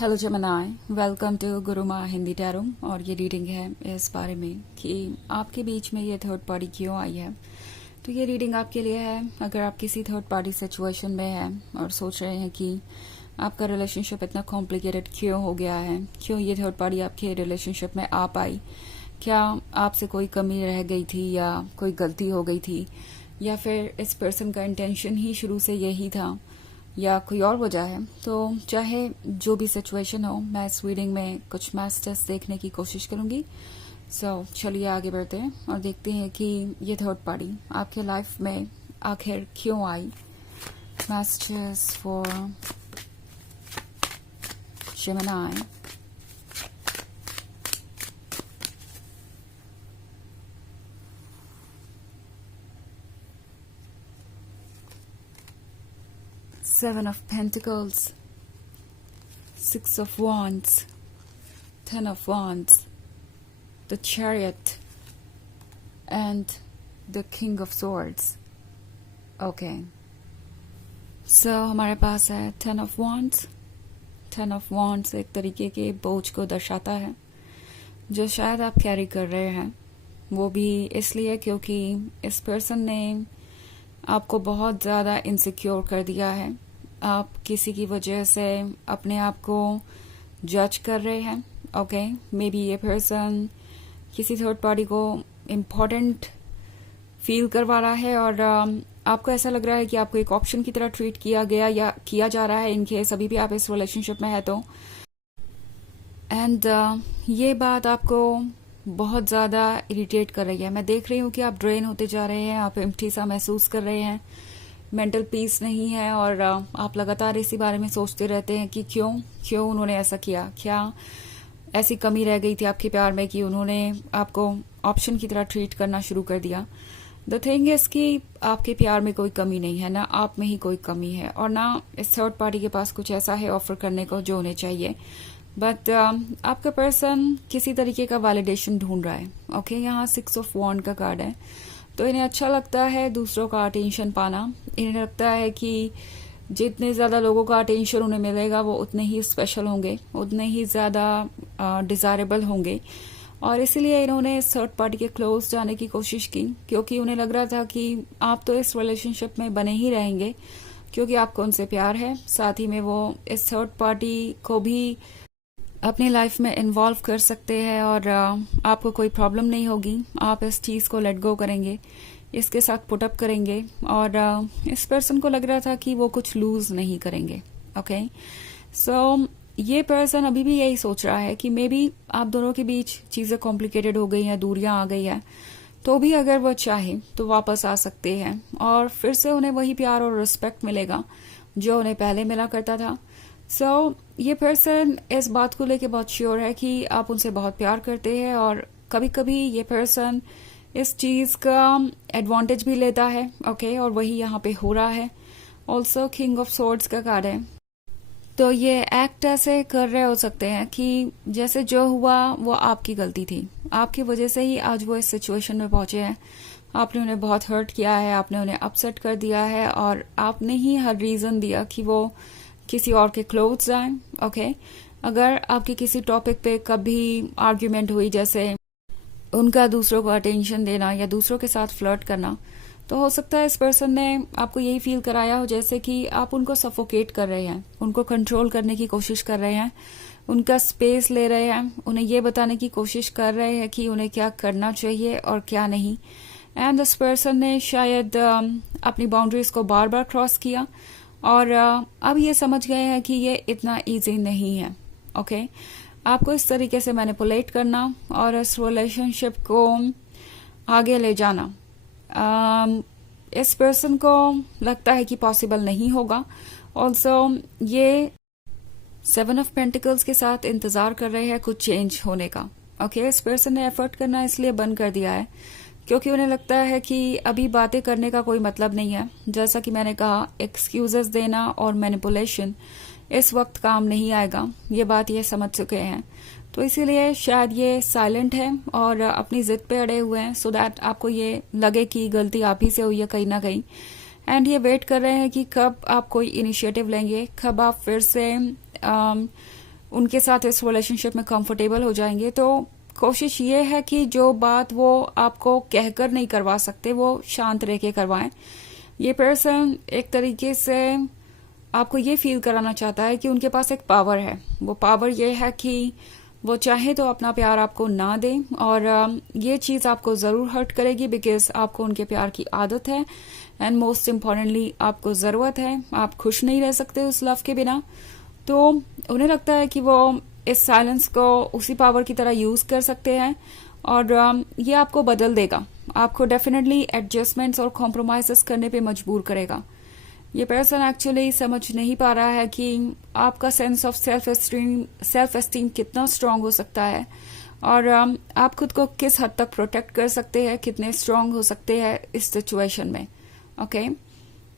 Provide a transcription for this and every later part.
Hello जमनाय, welcome to Guruma Hindi tarot. और ये रीडिंग है इस बारे में कि आपके बीच में ये थर्ड पार्टी क्यों आई है। तो ये रीडिंग आपके लिए है अगर आप किसी थर्ड पार्टी सिचुएशन में हैं और सोच रहे हैं कि आपका रिलेशनशिप इतना कॉम्प्लिकेटेड क्यों हो गया है, क्यों ये थर्ड पार्टी आपके रिलेशनशिप में आ पाई, क्या आपसे कोई कमी रह गई थी या कोई गलती हो गई थी, या फिर इस पर्सन का इंटेंशन ही शुरू से यही था या कोई और वजह है। तो चाहे जो भी सिचुएशन हो, मैं इस रीडिंग में कुछ मैसेजेस देखने की कोशिश करूंगी। चलिए आगे बढ़ते हैं और देखते हैं कि ये थर्ड पार्टी आपके लाइफ में आखिर क्यों आई। Messages for Gemini। Seven of Pentacles, Six of Wands, Ten of Wands, the Chariot, and the King of Swords. Okay. So हमारे पास है Ten of Wands. Ten of Wands एक तरीके के बोझ को दर्शाता है जो शायद आप कैरी कर रहे हैं। वो भी इसलिए क्योंकि इस पर्सन ने आपको बहुत ज़्यादा इनसिक्योर कर दिया है। आप किसी की वजह से अपने आप को जज कर रहे हैं। ओके, मे बी ये पर्सन किसी थर्ड पार्टी को इम्पोर्टेंट फील करवा रहा है और आपको ऐसा लग रहा है कि आपको एक ऑप्शन की तरह ट्रीट किया गया या किया जा रहा है इनके सभी भी आप इस रिलेशनशिप में है तो। एंड ये बात आपको बहुत ज़्यादा इरिटेट कर रही है। मैं देख रही हूँ कि आप ड्रेन होते जा रहे हैं, आप एम्प्टी सा महसूस कर रहे हैं, मेंटल पीस नहीं है और आप लगातार इसी बारे में सोचते रहते हैं कि क्यों उन्होंने ऐसा किया, क्या ऐसी कमी रह गई थी आपके प्यार में कि उन्होंने आपको ऑप्शन की तरह ट्रीट करना शुरू कर दिया। द थिंग इज कि आपके प्यार में कोई कमी नहीं है, ना आप में ही कोई कमी है और ना इस थर्ड पार्टी के पास कुछ ऐसा है ऑफर करने को जो उन्हें चाहिए। बट आपका पर्सन किसी तरीके का वैलिडेशन ढूंढ रहा है। ओके, यहाँ 6 ऑफ वॉन्ड का कार्ड है। तो इन्हें अच्छा लगता है दूसरों का अटेंशन पाना। इन्हें लगता है कि जितने ज़्यादा लोगों का अटेंशन उन्हें मिलेगा वो उतने ही स्पेशल होंगे, उतने ही ज़्यादा डिज़ायरेबल होंगे। और इसीलिए इन्होंने इस थर्ड पार्टी के क्लोज जाने की कोशिश की क्योंकि उन्हें लग रहा था कि आप तो इस रिलेशनशिप में बने ही रहेंगे क्योंकि आपको उनसे प्यार है। साथ ही में वो इस थर्ड पार्टी को भी अपनी लाइफ में इन्वॉल्व कर सकते हैं और आपको कोई प्रॉब्लम नहीं होगी। आप इस चीज़ को लेट गो करेंगे, इसके साथ पुट अप करेंगे और इस पर्सन को लग रहा था कि वो कुछ लूज नहीं करेंगे। ओके, सो ये पर्सन अभी भी यही सोच रहा है कि मे बी आप दोनों के बीच चीज़ें कॉम्प्लिकेटेड हो गई हैं, दूरियां आ गई हैं, तो भी अगर वो चाहे तो वापस आ सकते हैं और फिर से उन्हें वही प्यार और रिस्पेक्ट मिलेगा जो उन्हें पहले मिला करता था। सो ये पर्सन इस बात को लेके बहुत श्योर है कि आप उनसे बहुत प्यार करते हैं और कभी कभी ये पर्सन इस चीज़ का एडवांटेज भी लेता है। ओके, और वही यहाँ पे हो रहा है। ऑल्सो किंग ऑफ सोर्ड्स का कार्ड है। तो ये एक्ट ऐसे कर रहे हो सकते हैं कि जैसे जो हुआ वो आपकी गलती थी, आपकी वजह से ही आज वो इस सिचुएशन में पहुंचे हैं। आपने उन्हें बहुत हर्ट किया है, आपने उन्हें अपसेट कर दिया है और आपने ही हर रीज़न दिया कि वो किसी और के क्लोज जाएं। ओके, अगर आपकी किसी टॉपिक पे कभी आर्ग्यूमेंट हुई, जैसे उनका दूसरों को अटेंशन देना या दूसरों के साथ फ्लर्ट करना, तो हो सकता है इस पर्सन ने आपको यही फील कराया हो जैसे कि आप उनको सफोकेट कर रहे हैं, उनको कंट्रोल करने की कोशिश कर रहे हैं, उनका स्पेस ले रहे हैं, उन्हें ये बताने की कोशिश कर रहे हैं कि उन्हें क्या करना चाहिए और क्या नहीं। एंड दिस पर्सन ने शायद अपनी बाउंड्रीज को बार बार क्रॉस किया और अब ये समझ गए हैं कि ये इतना ईजी नहीं है। ओके, आपको इस तरीके से मैनिपुलेट करना और इस रिलेशनशिप को आगे ले जाना इस पर्सन को लगता है कि पॉसिबल नहीं होगा। ऑल्सो ये 7 ऑफ पेंटिकल्स के साथ इंतजार कर रहे हैं कुछ चेंज होने का। ओके, इस पर्सन ने एफर्ट करना इसलिए बंद कर दिया है क्योंकि उन्हें लगता है कि अभी बातें करने का कोई मतलब नहीं है। जैसा कि मैंने कहा, एक्सक्यूजेस देना और मैनिपुलेशन इस वक्त काम नहीं आएगा, ये बात ये समझ चुके हैं। तो इसीलिए शायद ये साइलेंट है और अपनी जिद पे अड़े हुए हैं सो दैट आपको ये लगे कि गलती आप ही से हुई है कहीं ना कहीं। एंड ये वेट कर रहे हैं कि कब आप कोई इनिशिएटिव लेंगे, कब आप फिर से उनके साथ इस रिलेशनशिप में कंफर्टेबल हो जाएंगे। तो कोशिश ये है कि जो बात वो आपको कहकर नहीं करवा सकते वो शांत रह के करवाएं। ये पर्सन एक तरीके से आपको ये फील कराना चाहता है कि उनके पास एक पावर है। वो पावर ये है कि वो चाहे तो अपना प्यार आपको ना दें, और ये चीज़ आपको ज़रूर हर्ट करेगी बिकॉज आपको उनके प्यार की आदत है एंड मोस्ट इम्पॉर्टेंटली आपको ज़रूरत है। आप खुश नहीं रह सकते उस लव के बिना। तो उन्हें लगता है कि वो इस साइलेंस को उसी पावर की तरह यूज़ कर सकते हैं और ये आपको बदल देगा। आपको डेफिनेटली एडजस्टमेंट्स और कॉम्प्रोमाइज़ करने पे मजबूर करेगा। ये पर्सन एक्चुअली समझ नहीं पा रहा है कि आपका सेंस ऑफ सेल्फ एस्टीम कितना स्ट्रांग हो सकता है और आप खुद को किस हद तक प्रोटेक्ट कर सकते हैं, कितने स्ट्रांग हो सकते हैं इस सिचुएशन में। ओके,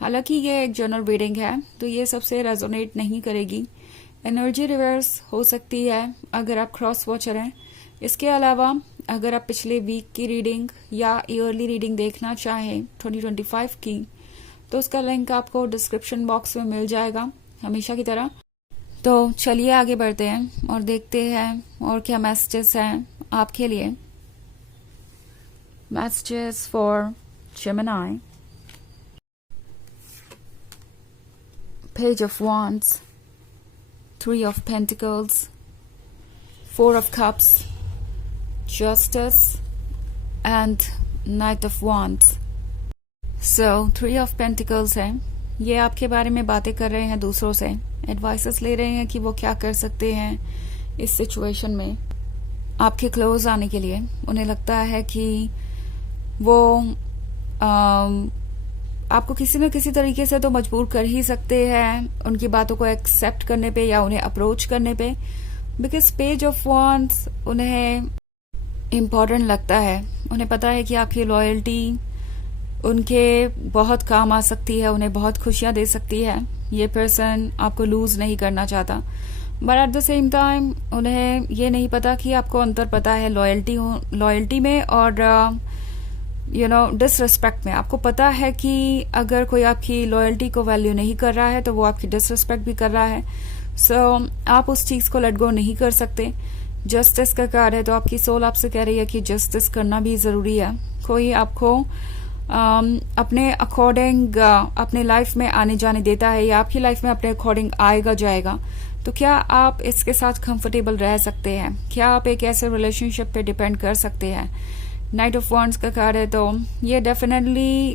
हालांकि ये एक जनरल रीडिंग है तो ये सबसे रेजोनेट नहीं करेगी। एनर्जी रिवर्स हो सकती है अगर आप क्रॉस वॉचर हैं। इसके अलावा अगर आप पिछले वीक की रीडिंग या ईयरली रीडिंग देखना चाहें 2025 की, तो उसका लिंक आपको डिस्क्रिप्शन बॉक्स में मिल जाएगा हमेशा की तरह। तो चलिए आगे बढ़ते हैं और देखते हैं और क्या मैसेजेस हैं आपके लिए। Messages for Gemini. Page of wands, 3 of Pentacles, 4 of Cups, Justice and Knight of Wands. So 3 of Pentacles है। ये आपके बारे में बातें कर रहे हैं, दूसरों से एडवाइसेस ले रहे हैं कि वो क्या कर सकते हैं इस सिचुएशन में आपके क्लोज आने के लिए। उन्हें लगता है कि वो आपको किसी न किसी तरीके से तो मजबूर कर ही सकते हैं उनकी बातों को एक्सेप्ट करने पे या उन्हें अप्रोच करने पे, बिकॉज पेज ऑफ वॉन्ड्स उन्हें इम्पॉर्टेंट लगता है। उन्हें पता है कि आपकी लॉयल्टी उनके बहुत काम आ सकती है, उन्हें बहुत खुशियां दे सकती है। ये पर्सन आपको लूज नहीं करना चाहता, but at the same time उन्हें ये नहीं पता कि आपको अंतर पता है लॉयल्टी में और डिसरिस्पेक्ट में। आपको पता है कि अगर कोई आपकी लॉयल्टी को वैल्यू नहीं कर रहा है तो वो आपकी डिसरिस्पेक्ट भी कर रहा है। सो आप उस चीज को लेट गो नहीं कर सकते। जस्टिस का कार्ड है तो आपकी सोल आपसे कह रही है कि जस्टिस करना भी जरूरी है। कोई आपको अपने अकॉर्डिंग अपने लाइफ में आने जाने देता है या आपकी लाइफ में अपने अकॉर्डिंग आएगा जाएगा, तो क्या आप इसके साथ कंफर्टेबल रह सकते हैं? क्या आप एक ऐसे रिलेशनशिप पे डिपेंड कर सकते हैं? नाइट ऑफ वॉन्ड्स का कार्ड है तो ये डेफिनेटली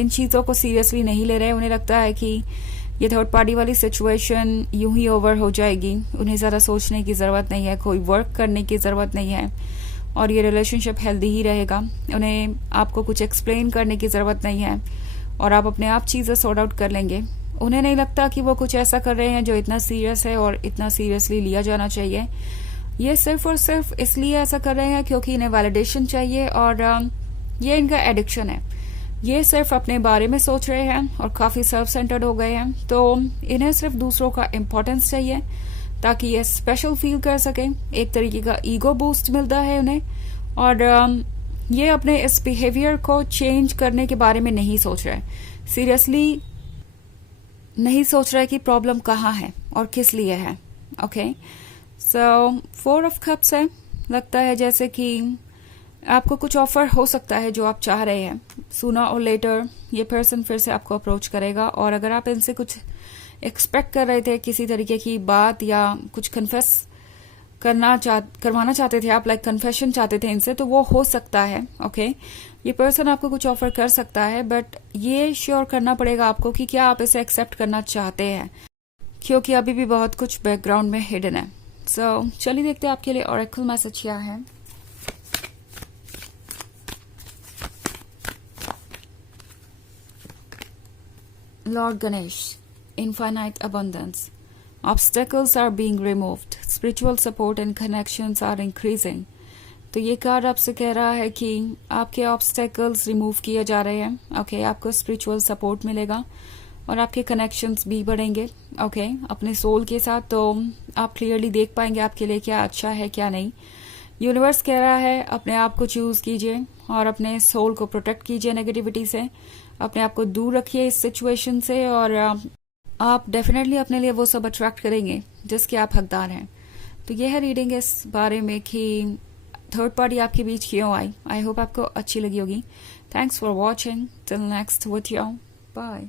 इन चीज़ों को सीरियसली नहीं ले रहे। उन्हें लगता है कि ये थर्ड पार्टी वाली सिचुएशन यूं ही ओवर हो जाएगी, उन्हें ज़्यादा सोचने की ज़रूरत नहीं है, कोई वर्क करने की ज़रूरत नहीं है और ये रिलेशनशिप हेल्दी ही रहेगा। उन्हें आपको कुछ एक्सप्लेन करने की ज़रूरत नहीं है और आप अपने आप चीज़ें सॉर्ट आउट कर लेंगे। उन्हें नहीं लगता कि वो कुछ ऐसा कर रहे हैं जो इतना सीरियस है और इतना सीरियसली लिया जाना चाहिए। ये सिर्फ और सिर्फ इसलिए ऐसा कर रहे हैं क्योंकि इन्हें वैलिडेशन चाहिए और ये इनका एडिक्शन है। ये सिर्फ अपने बारे में सोच रहे हैं और काफ़ी सेल्फ सेंटर्ड हो गए हैं, तो इन्हें सिर्फ दूसरों का इम्पोर्टेंस चाहिए ताकि ये स्पेशल फील कर सकें। एक तरीके का ईगो बूस्ट मिलता है उन्हें और ये अपने इस बिहेवियर को चेंज करने के बारे में नहीं सोच रहे, सीरियसली नहीं सोच रहे कि प्रॉब्लम कहाँ है और किस लिए है। ओके, सो 4 ऑफ कप्स है। लगता है जैसे कि आपको कुछ ऑफर हो सकता है जो आप चाह रहे हैं। सूनर और लेटर ये पर्सन फिर से आपको अप्रोच करेगा और अगर आप इनसे कुछ एक्सपेक्ट कर रहे थे, किसी तरीके की बात या कुछ कन्फेस करवाना चाहते थे आप, लाइक कन्फेशन चाहते थे इनसे, तो वो हो सकता है। ओके, ये पर्सन आपको कुछ ऑफर कर सकता है बट ये श्योर करना पड़ेगा आपको कि क्या आप इसे एक्सेप्ट करना चाहते हैं, क्योंकि अभी भी बहुत कुछ बैकग्राउंड में हिडन है। सो चलिए देखते हैं आपके लिए ऑरेकल मैसेज क्या है। Lord Ganesh, infinite abundance. Obstacles are being removed. Spiritual support and connections are increasing. तो ये कार्ड आपसे कह रहा है कि आपके ऑब्स्टेकल्स रिमूव किए जा रहे हैं। ओके, आपको स्पिरिचुअल सपोर्ट मिलेगा और आपके कनेक्शंस भी बढ़ेंगे। ओके, अपने सोल के साथ, तो आप क्लियरली देख पाएंगे आपके लिए क्या अच्छा है क्या नहीं। यूनिवर्स कह रहा है अपने आप को चूज कीजिए और अपने सोल को प्रोटेक्ट कीजिए नेगेटिविटी से, अपने आप को दूर रखिए इस सिचुएशन से और आप डेफिनेटली अपने लिए वो सब अट्रैक्ट करेंगे जिसके आप हकदार हैं। तो यह है रीडिंग इस बारे में कि थर्ड पार्टी आपके बीच क्यों आई। आई होप आपको अच्छी लगी होगी। Thanks for watching. Till next video, bye.